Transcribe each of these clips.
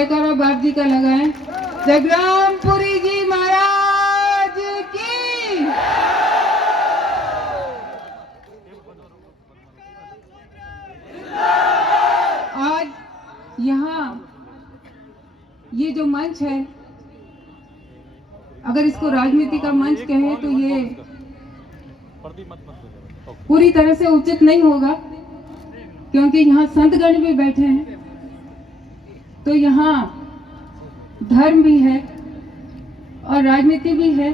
जयकारा बाप जी का लगाएं। जगरामपुरी जी महाराज की। आज यहाँ ये जो मंच है, अगर इसको राजनीति का मंच कहें तो ये पूरी तरह से उचित नहीं होगा, क्योंकि यहाँ संतगण भी बैठे हैं। तो यहाँ धर्म भी है और राजनीति भी है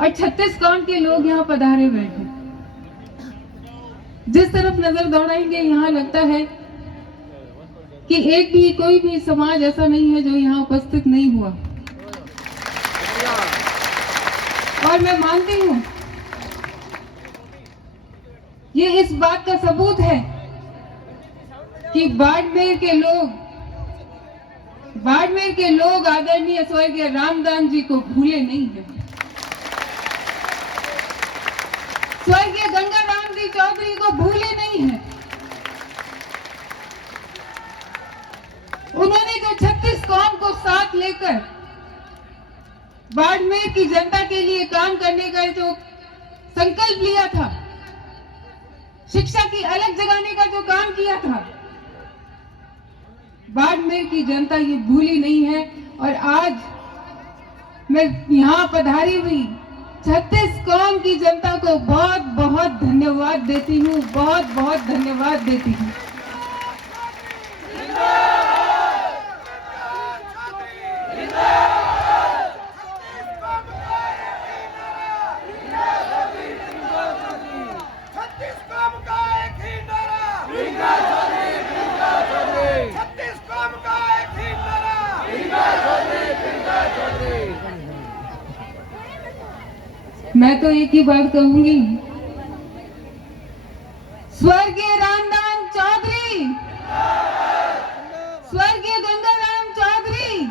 और 36 कौम के लोग यहाँ पधारे हुए हैं। जिस तरफ नजर दौड़ाएंगे यहाँ लगता है कि एक भी कोई भी समाज ऐसा नहीं है जो यहाँ उपस्थित नहीं हुआ। और मैं मानती हूँ ये इस बात का सबूत है कि बाड़मेर के लोग आदरणीय स्वर्गीय रामदास जी को भूले नहीं है। स्वर्गीय गंगाराम जी चौधरी को भूले नहीं है। उन्होंने जो 36 कौम को साथ लेकर बाड़मेर की जनता के लिए काम करने का जो संकल्प लिया था, शिक्षा की अलग जगाने का जो काम किया था, बाड़मेर की जनता ये भूली नहीं है। और आज मैं यहाँ पधारी हुई 36 कौम की जनता को बहुत बहुत धन्यवाद देती हूँ, बहुत बहुत धन्यवाद देती हूँ। मैं तो एक ही बात कहूंगी, स्वर्गीय रामदास चौधरी, स्वर्गीय गंगाराम चौधरी।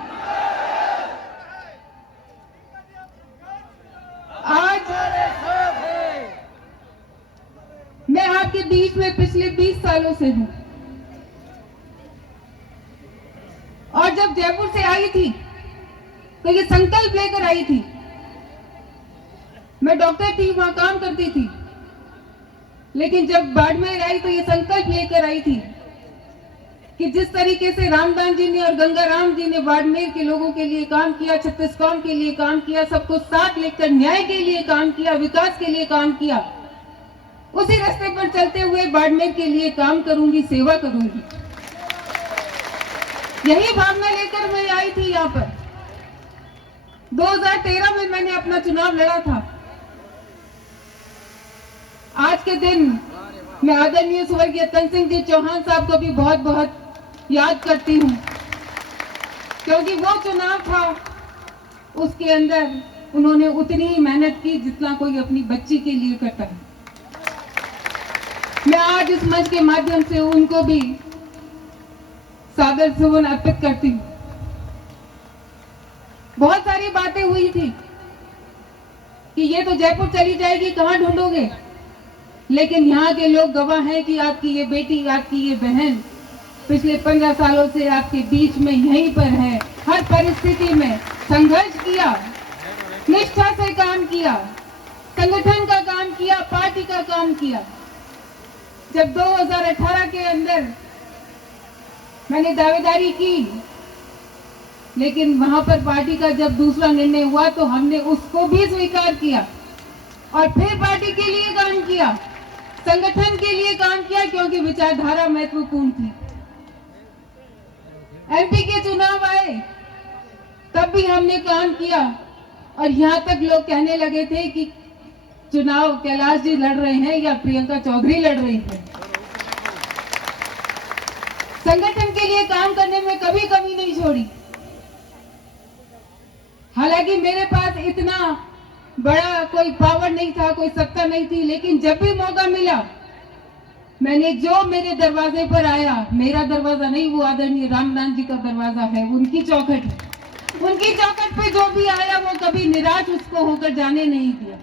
आज मैं आपके बीच में पिछले 20 सालों से हूं और जब जयपुर से आई थी तो ये संकल्प लेकर आई थी। मैं डॉक्टर थी, वहां काम करती थी, लेकिन जब बाड़मेर आई तो ये संकल्प लेकर आई थी कि जिस तरीके से रामदास जी ने और गंगाराम जी ने बाड़मेर के लोगों के लिए काम किया, 36 कौम के लिए काम किया, सबको साथ लेकर न्याय के लिए काम किया, विकास के लिए काम किया, उसी रास्ते पर चलते हुए बाड़मेर के लिए काम करूंगी, सेवा करूंगी। यही भावना लेकर मैं आई थी यहाँ पर। 2013 में मैंने अपना चुनाव लड़ा था। आज के दिन मैं आदरणीय स्वर्गीय तन सिंह जी चौहान साहब को भी बहुत बहुत याद करती हूँ, क्योंकि वो चुनाव था, उसके अंदर उन्होंने उतनी ही मेहनत की जितना कोई अपनी बच्ची के लिए करता है। मैं आज इस मंच के माध्यम से उनको भी सादर सुमन अर्पित करती हूँ। बहुत सारी बातें हुई थी कि ये तो जयपुर चली जाएगी, कहाँ ढूंढोगे, लेकिन यहाँ के लोग गवाह हैं कि आपकी ये बेटी, आपकी ये बहन पिछले 15 सालों से आपके बीच में यहीं पर है। हर परिस्थिति में संघर्ष किया, निष्ठा से काम किया, संगठन का काम किया, पार्टी का काम किया। जब 2018 के अंदर मैंने दावेदारी की, लेकिन वहां पर पार्टी का जब दूसरा निर्णय हुआ तो हमने उसको भी स्वीकार किया और फिर पार्टी के लिए काम किया, संगठन के लिए काम किया, क्योंकि विचारधारा महत्वपूर्ण थी। एमपी के चुनाव आए तब भी हमने काम किया और यहाँ तक लोग कहने लगे थे कि चुनाव कैलाश जी लड़ रहे हैं या प्रियंका चौधरी लड़ रही है। संगठन के लिए काम करने में कभी कमी नहीं छोड़ी। हालांकि मेरे पास इतना बड़ा कोई पावर नहीं था, कोई सत्ता नहीं थी, लेकिन जब भी मौका मिला मैंने जो मेरे दरवाजे पर आया, मेरा दरवाजा नहीं, वो आदरणीय रामदास जी का दरवाजा है, उनकी चौखट है। उनकी चौखट पे जो भी आया वो कभी निराश उसको होकर जाने नहीं दिया।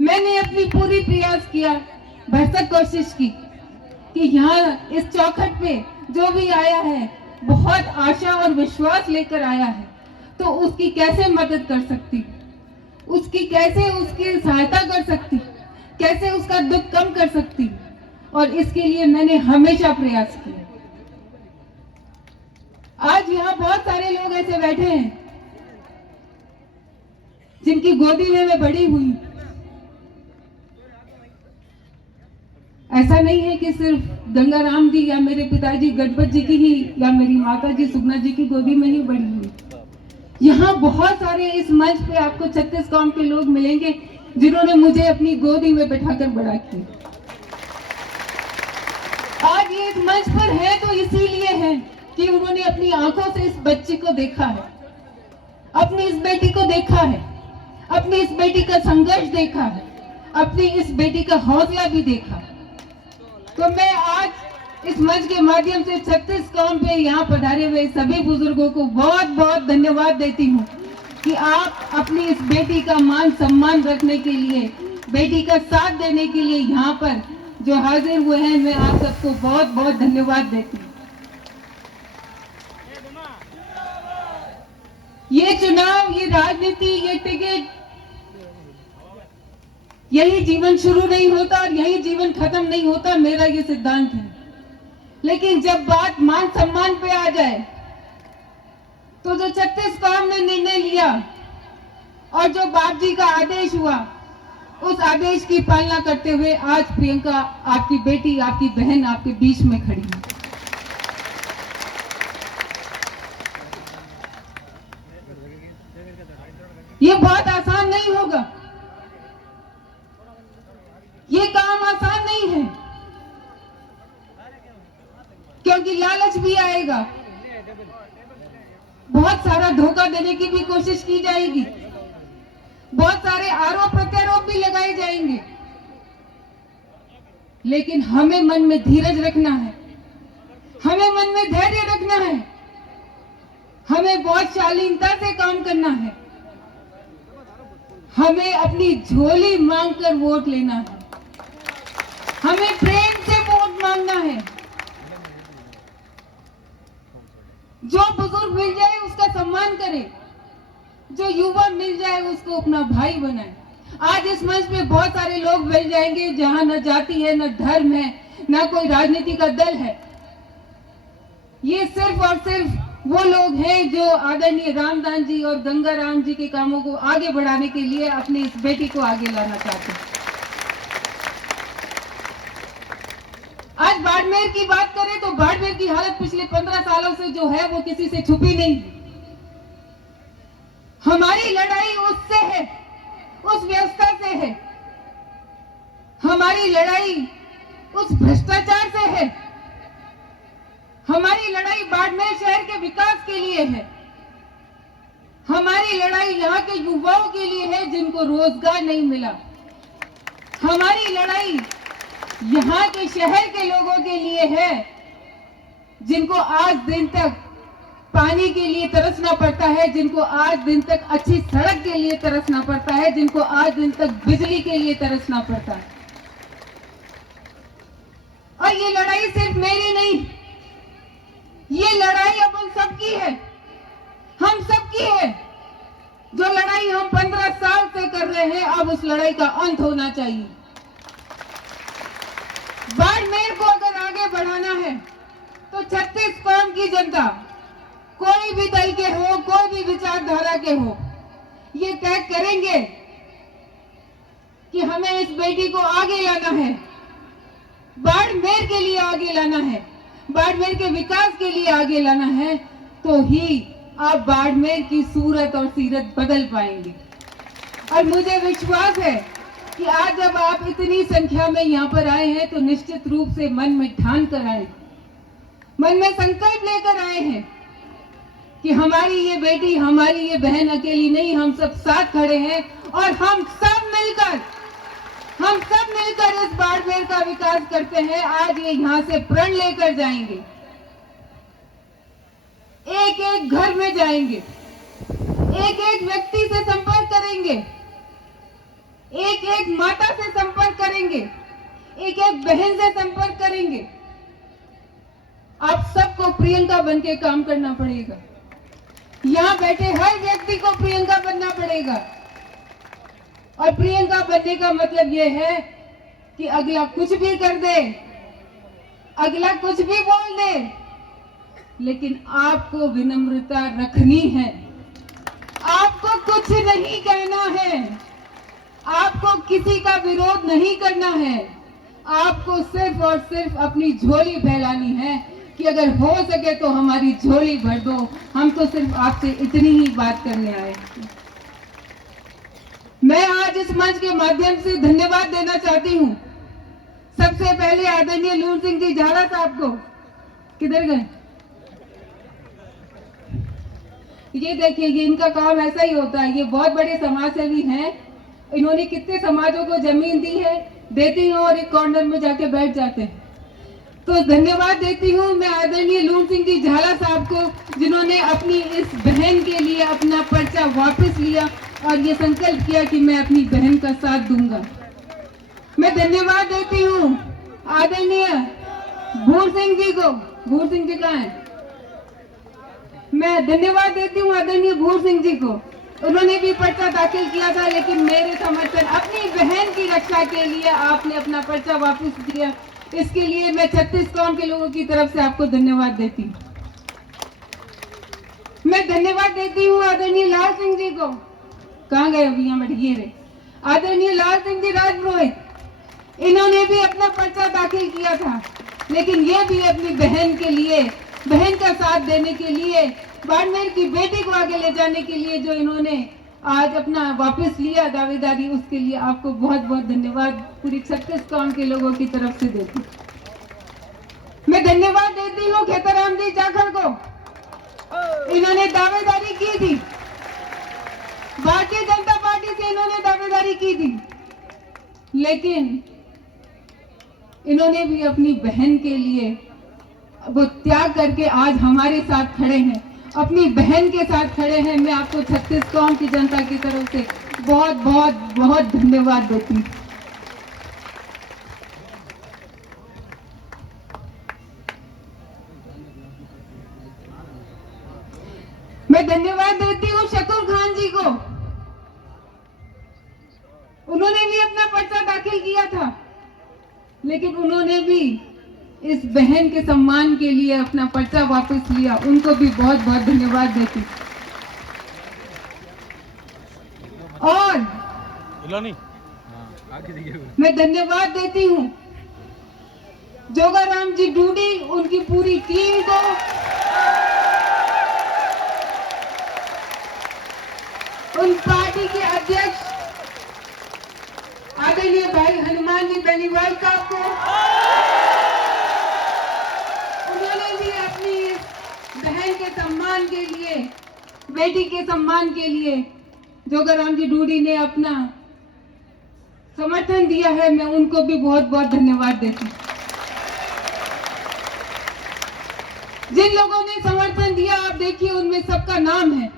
मैंने अपनी पूरी प्रयास किया, भरसक कोशिश की कि यहाँ इस चौखट पे जो भी आया है बहुत आशा और विश्वास लेकर आया है, तो उसकी कैसे मदद कर सकती, उसकी कैसे उसकी सहायता कर सकती, कैसे उसका दुख कम कर सकती। और इसके लिए मैंने हमेशा प्रयास किया। आज यहाँ बहुत सारे लोग ऐसे बैठे हैं जिनकी गोदी में मैं बड़ी हुई। ऐसा नहीं है कि सिर्फ गंगाराम जी या मेरे पिताजी गणपत जी की ही या मेरी माता जी सुगना जी की गोदी में ही बड़ी हुई। यहाँ बहुत सारे इस मंच पे आपको 36 कौम के लोग मिलेंगे जिन्होंने मुझे अपनी गोदी में बैठाकर बड़ा किया। आज ये इस मंच पर है तो इसीलिए है कि उन्होंने अपनी आंखों से इस बच्ची को देखा है, अपनी इस बेटी को देखा है, अपनी इस बेटी का संघर्ष देखा है, अपनी इस बेटी का हौसला भी देखा। तो मैं आज इस मंच के माध्यम से 36 कौम पे यहाँ पधारे हुए सभी बुजुर्गों को बहुत बहुत धन्यवाद देती हूँ कि आप अपनी इस बेटी का मान सम्मान रखने के लिए, बेटी का साथ देने के लिए यहाँ पर जो हाजिर हुए हैं, मैं आप सबको बहुत बहुत धन्यवाद देती हूँ। ये चुनाव, ये राजनीति, ये टिकट, यही जीवन शुरू नहीं होता और यही जीवन खत्म नहीं होता, मेरा ये सिद्धांत है। लेकिन जब बात मान सम्मान पे आ जाए तो जो 36 कौम ने निर्णय लिया और जो बाप जी का आदेश हुआ, उस आदेश की पालना करते हुए आज प्रियंका आपकी बेटी, आपकी बहन आपके बीच में खड़ी है। ये बहुत आसान नहीं होगा, ये काम आसान नहीं है, क्योंकि लालच भी आएगा, बहुत सारा धोखा देने की भी कोशिश की जाएगी, बहुत सारे आरोप प्रत्यारोप भी लगाए जाएंगे। लेकिन हमें मन में धीरज रखना है, हमें मन में धैर्य रखना है, हमें बहुत शालीनता से काम करना है, हमें अपनी झोली मांगकर वोट लेना है, हमें प्रेम से वोट मांगना है। जो बुजुर्ग मिल जाए उसका सम्मान करे, जो युवा मिल जाए उसको अपना भाई बनाए। आज इस मंच पे बहुत सारे लोग मिल जाएंगे जहां न जाति है, न धर्म है, न कोई राजनीति का दल है। ये सिर्फ और सिर्फ वो लोग हैं जो आदरणीय रामदान जी और गंगाराम जी के कामों को आगे बढ़ाने के लिए अपनी इस बेटी को आगे लाना चाहते हैं। आज बाड़मेर की बात करें तो बाड़मेर की हालत पिछले 15 सालों से जो है वो किसी से छुपी नहीं। हमारी लड़ाई उससे है, उस व्यवस्था से है, हमारी लड़ाई उस भ्रष्टाचार से है, हमारी लड़ाई बाड़मेर शहर के विकास के लिए है, हमारी लड़ाई यहाँ के युवाओं के लिए है जिनको रोजगार नहीं मिला, हमारी लड़ाई यहाँ के शहर के लोगों के लिए है जिनको आज दिन तक पानी के लिए तरसना पड़ता है, जिनको आज दिन तक अच्छी सड़क के लिए तरसना पड़ता है, जिनको आज दिन तक बिजली के लिए तरसना पड़ता है। और ये लड़ाई सिर्फ मेरी नहीं, ये लड़ाई अपन सबकी है, हम सबकी है। जो लड़ाई हम 15 साल से कर रहे हैं, अब उस लड़ाई का अंत होना चाहिए। बाड़मेर को अगर आगे बढ़ाना है तो 36 कौम की जनता, कोई भी दल के हो, कोई भी विचारधारा के हो, ये तय करेंगे कि हमें इस बेटी को आगे लाना है, बाड़मेर के लिए आगे लाना है, बाड़मेर के विकास के लिए आगे लाना है, तो ही आप बाड़मेर की सूरत और सीरत बदल पाएंगे। और मुझे विश्वास है कि आज जब आप इतनी संख्या में यहाँ पर आए हैं तो निश्चित रूप से मन में ठान कर आए, मन में संकल्प लेकर आए हैं कि हमारी ये बेटी, हमारी ये बहन अकेली नहीं, हम सब साथ खड़े हैं और हम सब मिलकर इस बाड़मेर का विकास करते हैं। आज ये यहाँ से प्रण लेकर जाएंगे, एक एक घर में जाएंगे, एक एक व्यक्ति से संपर्क करेंगे, एक एक माता से संपर्क करेंगे, एक एक बहन से संपर्क करेंगे। आप सबको प्रियंका बन के काम करना पड़ेगा। यहाँ बैठे हर व्यक्ति को प्रियंका बनना पड़ेगा। और प्रियंका बनने का मतलब यह है कि अगला कुछ भी कर दे, अगला कुछ भी बोल दे, लेकिन आपको विनम्रता रखनी है। आपको कुछ नहीं कहना है, आपको किसी का विरोध नहीं करना है। आपको सिर्फ और सिर्फ अपनी झोली फैलानी है कि अगर हो सके तो हमारी झोली भर दो। हम तो सिर्फ आपसे इतनी ही बात करने आए। मैं आज इस मंच के माध्यम से धन्यवाद देना चाहती हूँ सबसे पहले आदरणीय लूण सिंह जी झाला साहब को। किधर गए? ये देखिए, ये इनका काम ऐसा ही होता है। ये बहुत बड़े समाज सेवी हैं। इन्होंने कितने समाजों को जमीन दी है, देते हैं और एक कॉर्नर में जाके बैठ जाते हैं। तो धन्यवाद देती हूँ मैं आदरणीय लूण सिंह जी झाला साहब को, जिन्होंने अपनी इस बहन के लिए अपना पर्चा वापस लिया और ये संकल्प किया कि मैं अपनी बहन का साथ दूंगा। मैं धन्यवाद देती हूँ आदरणीय भूर सिंह जी को। भूर सिंह जी कहाँ हैं? मैं धन्यवाद देती हूँ आदरणीय भूर सिंह जी को। उन्होंने भी पर्चा दाखिल किया था, लेकिन मेरे समर्थन अपनी बहन की रक्षा के लिए आपने अपना पर्चा वापस दिया। इसके लिए मैं छत्तीसगढ़ के लोगों की तरफ से आपको धन्यवाद देती हूँ। मैं धन्यवाद देती हूँ आदरणीय लाल सिंह जी को। कहाँ गए अभी? यहाँ बैठे ये रहे आदरणीय लाल सिंह जी राजपुरोहित। इन्होंने भी अपना पर्चा दाखिल किया था, लेकिन ये भी अपनी बहन के लिए, बहन का साथ देने के लिए, बाड़मेर की बेटी को आगे ले जाने के लिए जो इन्होंने आज अपना वापस लिया दावेदारी, उसके लिए आपको बहुत बहुत धन्यवाद पूरी छत्तीसगढ़ के लोगों की तरफ से देती हूँ। मैं धन्यवाद देती हूँ खेताराम जी जाखड़ को। इन्होंने दावेदारी की थी, भारतीय जनता पार्टी से इन्होंने दावेदारी की थी, लेकिन इन्होंने भी अपनी बहन के लिए वो त्याग करके आज हमारे साथ खड़े हैं, अपनी बहन के साथ खड़े हैं। मैं आपको छत्तीसगढ़ की जनता की तरफ से बहुत बहुत बहुत धन्यवाद देती हूँ। मैं धन्यवाद देती हूँ शकुर खान जी को। उन्होंने भी अपना पर्चा दाखिल किया था, लेकिन उन्होंने भी इस बहन के सम्मान के लिए अपना पर्चा वापस लिया। उनको भी बहुत बहुत धन्यवाद देती हूँ। और मैं धन्यवाद देती हूँ जोगाराम जी डूडी, उनकी पूरी टीम को, उन पार्टी के अध्यक्ष आदरणीय भाई हनुमान जी बेनीवाल साहब को। उन्होंने भी अपनी इस बहन के सम्मान के लिए, बेटी के सम्मान के लिए जोगाराम जी डूडी ने अपना समर्थन दिया है। मैं उनको भी बहुत बहुत धन्यवाद देती हूँ। जिन लोगों ने समर्थन दिया, आप देखिए उनमें सबका नाम है,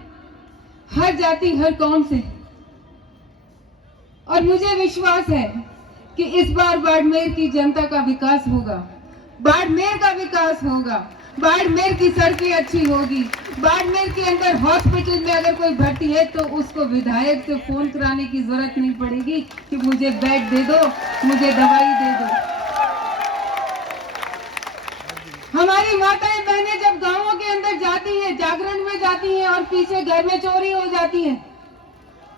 हर जाति हर कौम से। और मुझे विश्वास है कि इस बार बाड़मेर की जनता का विकास होगा, बाड़मेर का विकास होगा, बाड़मेर की सड़कें अच्छी होगी, बाड़मेर के अंदर हॉस्पिटल में अगर कोई भर्ती है तो उसको विधायक से फोन कराने की जरूरत नहीं पड़ेगी कि मुझे बेड दे दो, मुझे दवाई दे दो। हमारी माताएं बहनें जब गांवों के अंदर जाती हैं, जागरण में जाती हैं और पीछे घर में चोरी हो जाती है,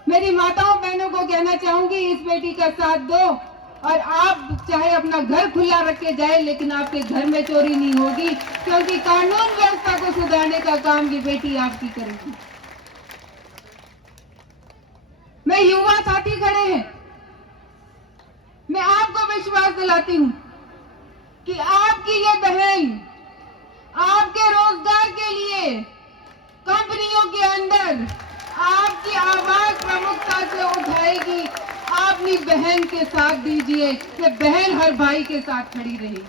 मेरी माताओं बहनों को कहना चाहूंगी इस बेटी का साथ दो। और आप चाहे अपना घर खुला रख के जाए, लेकिन आपके घर में चोरी नहीं होगी, क्योंकि कानून व्यवस्था को सुधारने का काम ये बेटी आपकी करेगी। मैं युवा साथी खड़े हैं, मैं आपको विश्वास दिलाती हूं कि आपकी ये बहन आपके रोजगार के लिए कंपनियों के अंदर आपकी आवाज प्रमुखता से उठाएगी। आप अपनी बहन के साथ दीजिए कि बहन हर भाई के साथ खड़ी रहेगी।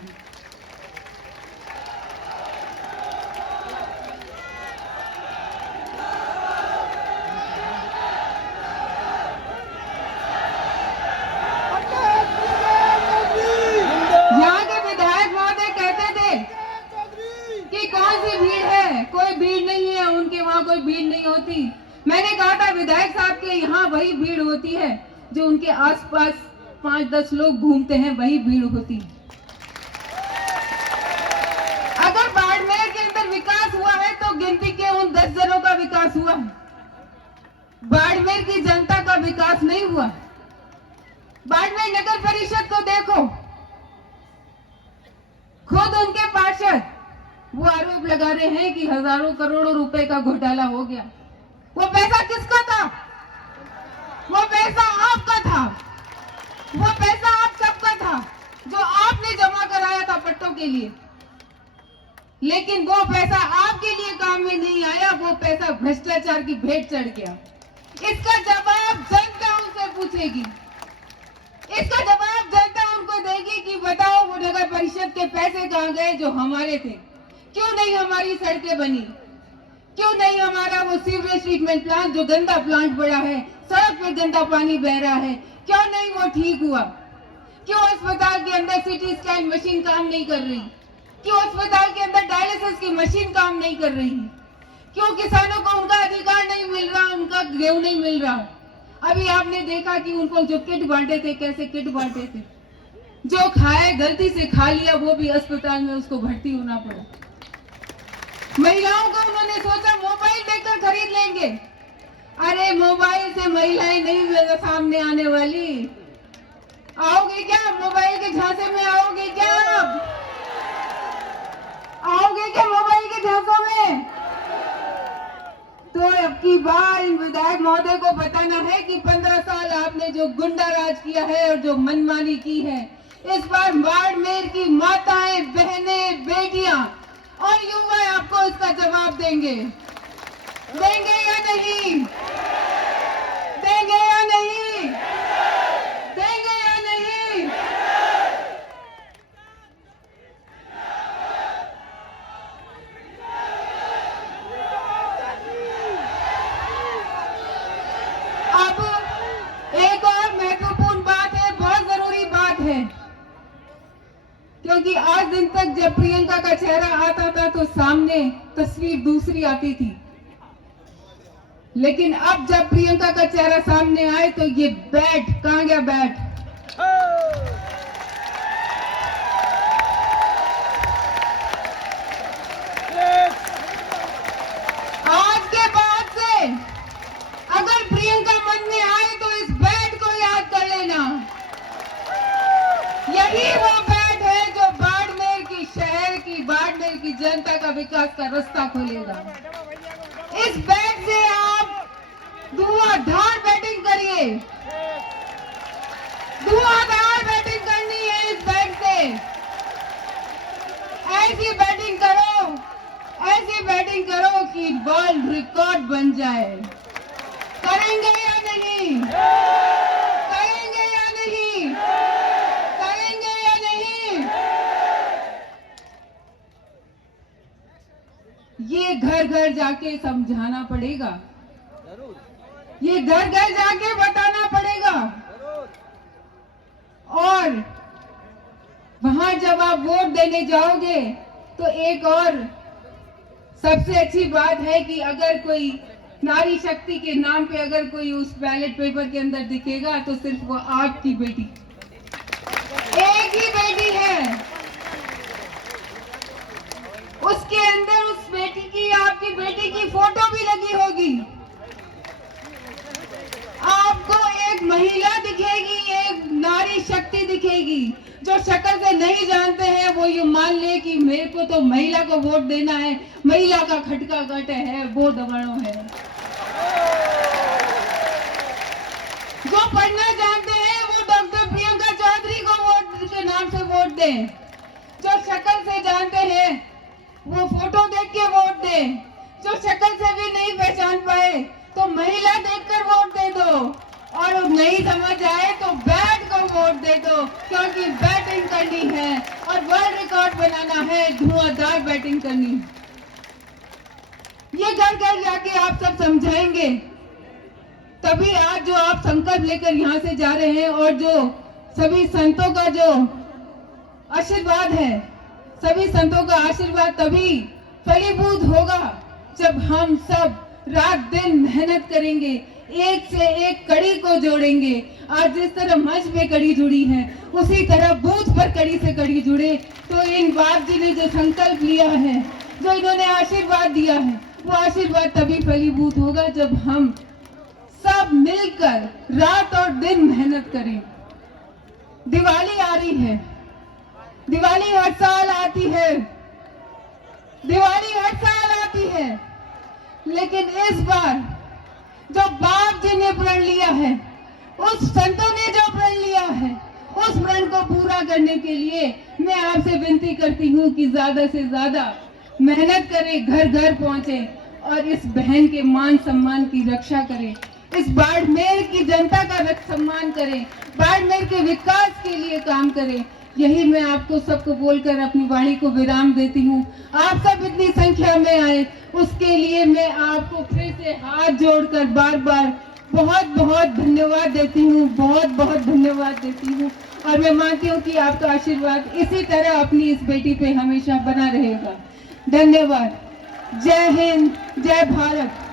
यहाँ के विधायक महोदय कहते थे भीड़ नहीं होती। मैंने कहा था विधायक साहब के यहाँ वही भीड़ होती है जो उनके आसपास 5-10 लोग घूमते हैं, वही भीड़ होती है। अगर बाड़मेर के अंदर विकास हुआ है तो गिनती के उन 10 जनों का विकास हुआ है, बाड़मेर की जनता का विकास नहीं हुआ। बाड़मेर नगर परिषद को देखो, खुद उनके पार्षद वो आरोप लगा रहे हैं कि हजारों करोड़ों रुपए का घोटाला हो गया। वो पैसा किसका था? वो पैसा आपका था, वो पैसा आप सबका था जो आपने जमा कराया था पट्टों के लिए। लेकिन वो पैसा आपके लिए काम में नहीं आया, वो पैसा भ्रष्टाचार की भेंट चढ़ गया। इसका जवाब जनता उनसे पूछेगी, इसका जवाब जनता उनको देगी कि बताओ वो नगर परिषद के पैसे कहाँ गए जो हमारे थे? क्यों नहीं हमारी सड़कें बनी? क्यों नहीं हमारा वो सीवरेज ट्रीटमेंट प्लांट जो गंदा प्लांट पड़ा है, सड़क पे गंदा पानी बह रहा है, क्यों नहीं वो ठीक हुआ? क्यों अस्पताल के अंदर सीटी स्कैन मशीन काम नहीं कर रही? क्यों अस्पताल के अंदर डायलिसिस की मशीन काम नहीं कर रही? क्यों किसानों को उनका अधिकार नहीं मिल रहा, उनका गेहूं नहीं मिल रहा? अभी आपने देखा कि उनको जो किट बांटे थे, कैसे किट बांटे थे, जो खाए गलती से खा लिया वो भी अस्पताल में उसको भर्ती होना पड़ा। महिलाओं को उन्होंने सोचा मोबाइल देकर खरीद लेंगे। अरे मोबाइल से महिलाएं नहीं सामने आने वाली। आओगे क्या? मोबाइल के झांसे में आओगे क्या? आओगे क्या मोबाइल के झांसों में? तो अब की बार इन विधायक महोदय को बताना है कि 15 साल आपने जो गुंडा राज किया है और जो मनमानी की है, इस बार बाड़मेर की माताएं, बहनें, बेटियां और युवा आपको इसका जवाब देंगे। देंगे या नहीं? देंगे या नहीं? देंगे या नहीं? अब एक और महत्वपूर्ण बात है, बहुत जरूरी बात है, क्योंकि आज दिन तक जब प्रियंका का चेहरा आता था तो सामने तस्वीर दूसरी आती थी, लेकिन अब जब प्रियंका का चेहरा सामने आए तो ये बैट कहां गया? बैट आज के बाद से अगर प्रियंका मन में आए तो इस बैट को याद कर लेना। यही वो बैट है जो बाड़मेर की शहर की, बाड़मेर की जनता का विकास का रास्ता खोलेगा। इस बैट से आप धुआंधार बैटिंग करिए, धुआंधार बैटिंग करनी है इस बैट से। ऐसी बैटिंग करो, ऐसी बैटिंग करो कि वर्ल्ड रिकॉर्ड बन जाए। करेंगे या नहीं? करेंगे या नहीं? करेंगे या नहीं? ये घर घर जाके समझाना पड़ेगा, ये घर घर जाके बताना पड़ेगा। और वहां जब आप वोट देने जाओगे तो एक और सबसे अच्छी बात है कि अगर कोई नारी शक्ति के नाम पे अगर कोई उस बैलेट पेपर के अंदर दिखेगा तो सिर्फ वो आपकी बेटी, एक ही बेटी है, उसके अंदर उस बेटी की, आपकी बेटी की फोटो भी लगी होगी। आपको एक महिला दिखेगी, एक नारी शक्ति दिखेगी। जो शक्ल से नहीं जानते हैं वो ये मान ले कि मेरे को तो महिला को वोट देना है, महिला का खटका गट है, वो दबाणो है। जो पढ़ना जानते हैं वो डॉक्टर प्रियंका चौधरी को वोट के नाम से वोट दें। जो शक्ल से जानते हैं वो फोटो देख के वोट दें। जो शक्ल से भी नहीं पहचान पाए तो महिला देखकर वोट दे दो, और नहीं समझ आए तो बैट को वोट दे दो, क्योंकि बैटिंग करनी है और वर्ल्ड रिकॉर्ड बनाना है, धुआंधार बैटिंग करनी है। ये घर घर जाके आप सब समझाएंगे, तभी आज जो आप संकल्प लेकर यहाँ से जा रहे हैं और जो सभी संतों का जो आशीर्वाद है, सभी संतों का आशीर्वाद तभी फलीभूत होगा जब हम सब रात दिन मेहनत करेंगे, एक से एक कड़ी को जोड़ेंगे। आज जिस तरह मंच पे कड़ी जुड़ी है, उसी तरह बूथ पर कड़ी से कड़ी जुड़े। तो इन बाप जी ने जो संकल्प लिया है, जो इन्होंने आशीर्वाद दिया है, वो आशीर्वाद तभी फलीभूत होगा जब हम सब मिलकर रात और दिन मेहनत करें। दिवाली आ रही है, दिवाली हर साल आती है, दिवाली हर साल आती है, लेकिन इस बार जो बाप जी ने प्रण लिया है, उस संतों ने जो प्रण लिया है, उस प्रण को पूरा करने के लिए मैं आपसे विनती करती हूँ कि ज्यादा से ज्यादा मेहनत करें, घर घर पहुंचे और इस बहन के मान सम्मान की रक्षा करें, इस बाड़मेर की जनता का रक्षा सम्मान करें, बाड़मेर के विकास के लिए काम करें। यही मैं आपको सबको बोलकर अपनी वाणी को विराम देती हूँ। आप सब इतनी संख्या में आए, उसके लिए मैं आपको फिर से हाथ जोड़कर बार बार बहुत बहुत धन्यवाद देती हूँ, बहुत बहुत धन्यवाद देती हूँ। और मैं मानती हूँ कि आपका आशीर्वाद इसी तरह अपनी इस बेटी पे हमेशा बना रहेगा। धन्यवाद। जय हिंद, जय भारत।